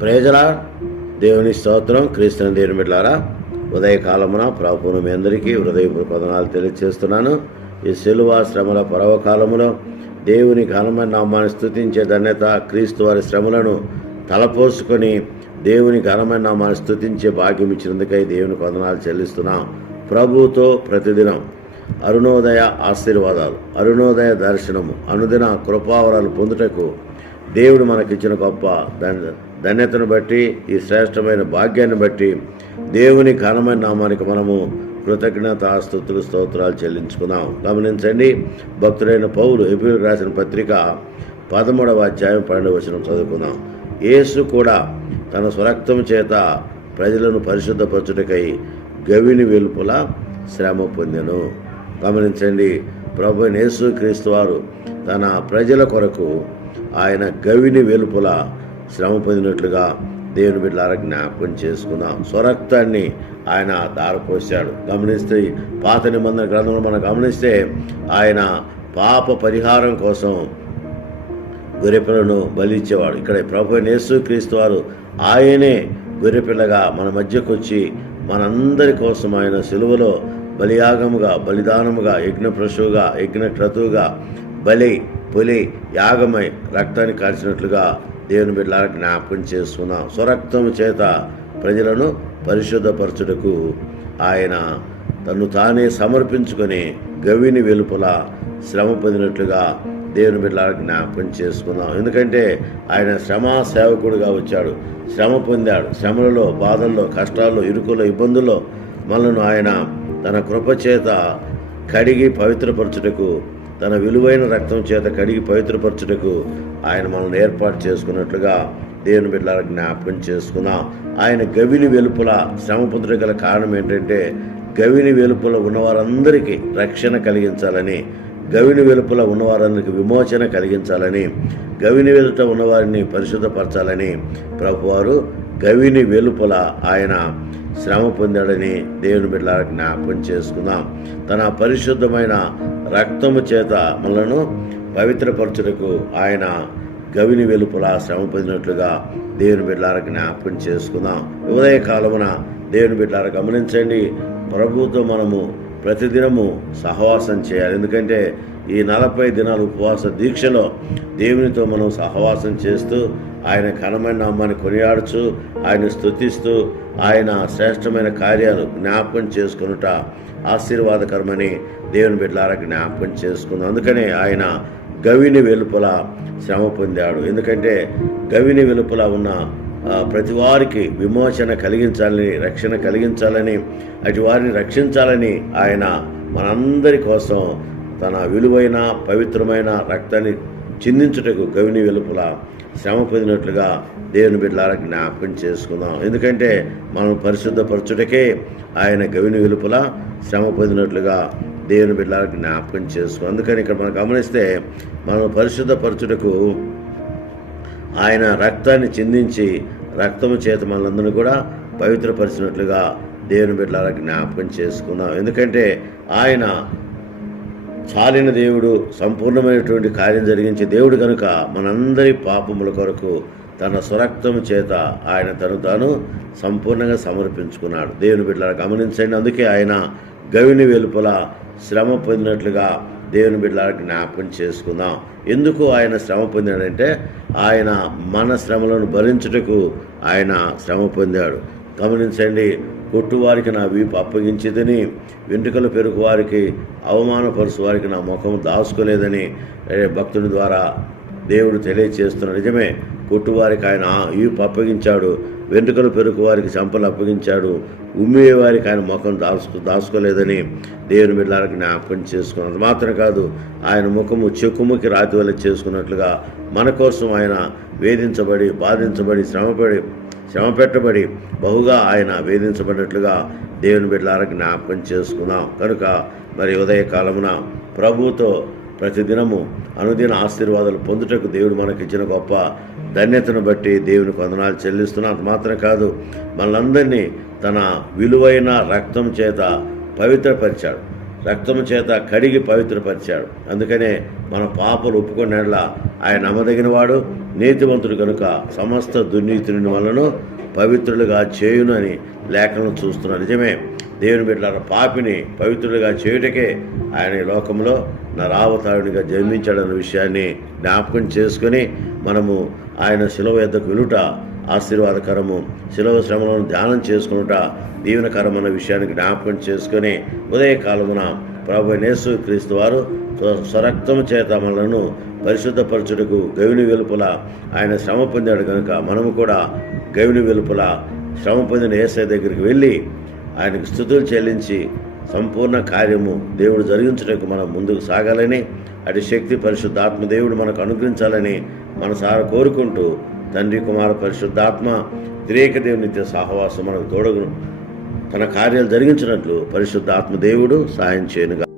ప్రజల దేవుని స్తోత్రం క్రీస్తుని దేవుని బిడ్డారా ఉదయకాలమున ప్రభును మీ అందరికీ హృదయపు పదనాలు తెలియజేస్తున్నాను ఈ శిలువ శ్రమల పర్వకాలములో దేవుని ఘనమైన నామాన్ని స్థుతించే ధన్యత క్రీస్తు వారి శ్రమలను తలపోసుకొని దేవుని ఘనమైన నామాన్ని స్థుతించే భాగ్యం ఇచ్చినందుకై దేవుని పదనాలు చెల్లిస్తున్నాం. ప్రభుతో ప్రతిదినం అరుణోదయ ఆశీర్వాదాలు అరుణోదయ దర్శనము అనుదిన కృపావరాలు పొందుటకు దేవుడు మనకిచ్చిన గొప్ప దాని ధన్యతను బట్టి ఈ శ్రేష్టమైన భాగ్యాన్ని బట్టి దేవుని ఘనమైన నామానికి మనము కృతజ్ఞత ఆస్తుతులు స్తోత్రాలు చెల్లించుకున్నాం గమనించండి భక్తుడైన పౌలు ఎపిల్ రాసిన పత్రిక పదమూడవ అధ్యాయం పన్నెండు వచ్చిన చదువుకున్నాం యేసు కూడా తన స్వరక్తం చేత ప్రజలను పరిశుద్ధపరచుటకై గవిని వెలుపుల శ్రమ పొందెను. గమనించండి ప్రభు యేసు క్రీస్తు వారు తన ప్రజల కొరకు ఆయన గవిని వెలుపుల శ్రమ పొందినట్లుగా దేవుని బిడ్డలారా జ్ఞాపకం చేసుకుందాం. స్వరక్తాన్ని ఆయన దారపోశాడు. గమనిస్తే పాత నిబంధన గ్రంథంలో మనం గమనిస్తే ఆయన పాప పరిహారం కోసం గొర్రెపిల్లను బలిచ్చేవాడు. ఇక్కడ ప్రభు నేసు క్రీస్తు వారు ఆయనే గొర్రెపిల్లగా మన మధ్యకు వచ్చి మనందరి కోసం ఆయన సెలువలో బలియాగముగా బలిదానముగా యజ్ఞప్రశువుగా యజ్ఞక్రతువుగా బలి పులి యాగమై రక్తాన్ని కాల్చినట్లుగా దేవుని బిడ్డల జ్ఞాపకం చేస్తున్నాం స్వరక్తము చేత ప్రజలను పరిశుద్ధపరచుటకు ఆయన తను తానే సమర్పించుకొని గవిని వెలుపల శ్రమ పొందినట్లుగా దేవుని బిడ్డల జ్ఞాపకం చేసుకున్నాం. ఎందుకంటే ఆయన శ్రమా సేవకుడుగా వచ్చాడు. శ్రమ పొందాడు. శ్రమలలో బాధల్లో కష్టాల్లో ఇరుకుల్లో ఇబ్బందుల్లో మనను ఆయన తన కృపచేత కడిగి పవిత్రపరచుటకు తన విలువైన రక్తం చేత కడిగి పవిత్రపరచుటకు ఆయన మనల్ని ఏర్పాటు చేసుకున్నట్లుగా దేవుని బిడ్డల జ్ఞాపకం చేసుకున్నాం. ఆయన గవిని వెలుపల శ్రమ పొందుట గల కారణం ఏంటంటే గవిని వెలుపల ఉన్నవారందరికీ రక్షణ కలిగించాలని గవిని వెలుపల ఉన్నవారందరికీ విమోచన కలిగించాలని గవిని వెలుట ఉన్నవారిని పరిశుద్ధపరచాలని ప్రభువారు గవిని వెలుపల ఆయన శ్రమ పొందాడని దేవుని బిడ్డల జ్ఞాపకం చేసుకుందాం. తన పరిశుద్ధమైన రక్తము చేత మనను పవిత్రపరచుటకు ఆయన గవిని వెలుపుల శ్రమ పొందినట్లుగా దేవుని బిడ్డలారా జ్ఞాపకం చేసుకుందాం. ఉదయ కాలమున దేవుని బిడ్డలారా గమనించండి. ప్రభుతో మనము ప్రతిదినము సహవాసం చేయాలి. ఎందుకంటే ఈ నలభై దినాల ఉపవాస దీక్షలో దేవునితో మనం సహవాసం చేస్తూ ఆయన ఘనమైన నామాన్ని కొనియాడుచు ఆయన స్తుతిస్తూ ఆయన శ్రేష్టమైన కార్యాలు జ్ఞాపకం చేసుకునుట ఆశీర్వాదకరమని దేవుని బిడ్డలారా జ్ఞాపకం చేసుకుంది అందుకనే ఆయన గవిని వెలుపల శ్రమ పొందాడు. ఎందుకంటే గవిని వెలుపల ఉన్న ప్రతి వారికి విమోచన కలిగించాలని రక్షణ కలిగించాలని అటు వారిని రక్షించాలని ఆయన మనందరి కోసం తన విలువైన పవిత్రమైన రక్తాన్ని చిందించుటకు గవిని వెలుపల శ్రమ పొందినట్లుగా దేవుని బిడ్డలారా జ్ఞాపకం చేసుకుందాం. ఎందుకంటే మనం పరిశుద్ధపరచుటకే ఆయన గవిని వెలుపల శ్రమ పొందినట్లుగా దేవుని బిడ్డలారా జ్ఞాపకం చేసుకుందాం. అందుకని ఇక్కడ మనం గమనిస్తే మనం పరిశుద్ధపరచుటకు ఆయన రక్తాన్ని చిందించి రక్తము చేత మనందరినీ కూడా పవిత్రపరిచినట్లుగా దేవుని బిడ్డలారా జ్ఞాపకం చేసుకుందాం. ఎందుకంటే ఆయన చాలిన దేవుడు సంపూర్ణమైనటువంటి కార్యం జరిగించే దేవుడు కనుక మనందరి పాపముల కొరకు తన స్వరక్తము చేత ఆయన తను తాను సంపూర్ణంగా సమర్పించుకున్నాడు. దేవుని బిడ్డలను గమనించండి. అందుకే ఆయన గవిని వెలుపల శ్రమ పొందినట్లుగా దేవుని బిడ్డలారా జ్ఞాపకం చేసుకుందాం. ఎందుకు ఆయన శ్రమ పొందాడంటే ఆయన మన శ్రమలను భరించుటకు ఆయన శ్రమ పొందాడు. గమనించండి కొట్టువారికి నా వీపు అప్పగించేదని వెంట్రుకలు పెరుగు వారికి అవమానపరుచు వారికి నా ముఖం దాచుకోలేదని భక్తుని భక్తుడి ద్వారా దేవుడు తెలియచేస్తున్న నిజమే. కొట్టువారికి ఆయన వీపు అప్పగించాడు వెంట్రుకలు పెరుగు వారికి చంపలు అప్పగించాడు ఉమ్మే వారికి ఆయన ముఖం దాచుకో దాచుకోలేదని దేవుని బిడ్డలకు జ్ఞాపకం చేసుకున్నది మాత్రం కాదు ఆయన ముఖము చెక్కుముకి రాతి వల్ల చేసుకున్నట్లుగా మన కోసం ఆయన వేధించబడి బాధించబడి శ్రమపడి శ్రమ పెట్టబడి బహుగా ఆయన వేధించబడినట్లుగా దేవుని బిడ్డలారా జ్ఞాపకం చేసుకుందాం. కనుక మరి ఉదయ కాలమున ప్రతిదినము అనుదిన ఆశీర్వాదాలు పొందుటకు దేవుడు మనకి ఇచ్చిన గొప్ప ధన్యతను బట్టి దేవుని వందనాలు చెల్లిస్తున్నాం. అంత మాత్రం కాదు మనలందరినీ తన విలువైన రక్తం చేత పవిత్రపరిచాడు. రక్తము చేత కడిగి పవిత్రపరిచాడు. అందుకనే మన పాపలు ఒప్పుకునేలా ఆయన నమ్మదగిన వాడు నీతివంతుడు కనుక సమస్త దుర్నీతిని వలన పవిత్రులుగా చేయును అని లేఖలను చూస్తున్నా నిజమే. దేవుని బిడ్డల పాపిని పవిత్రులుగా చేయుటకే ఆయన లోకంలో నరావతారునిగా జన్మించాడన్న విషయాన్ని జ్ఞాపకం చేసుకొని మనము ఆయన శిలవ ఎద్దకు వినుట ఆశీర్వాదకరము. శిలవ శ్రమలను ధ్యానం చేసుకునుట దీవెనకరమైన విషయాన్ని జ్ఞాపకం చేసుకుని ఉదయకాలమున ప్రభు నేసు క్రీస్తు వారు స్వ- స్వరక్తము చేత మనలను పరిశుద్ధపరచుటకు గవిని వెలుపల ఆయన శ్రమ పొందాడు కనుక మనము కూడా గవిని వెలుపల శ్రమ పొందిన ఏసై దగ్గరికి వెళ్ళి ఆయనకు స్థుతులు చెల్లించి సంపూర్ణ కార్యము దేవుడు జరిగించడానికి మనం ముందుకు సాగాలని అటు శక్తి పరిశుద్ధాత్మ దేవుడు మనకు అనుగ్రహించాలని మనసారా కోరుకుంటూ తండ్రి కుమార పరిశుద్ధాత్మ వ్యతిరేక నిత్య సహవాసం మనకు తోడగును. తన కార్యాలు జరిగించినట్లు పరిశుద్ధాత్మ దేవుడు సాయం చేయనుగా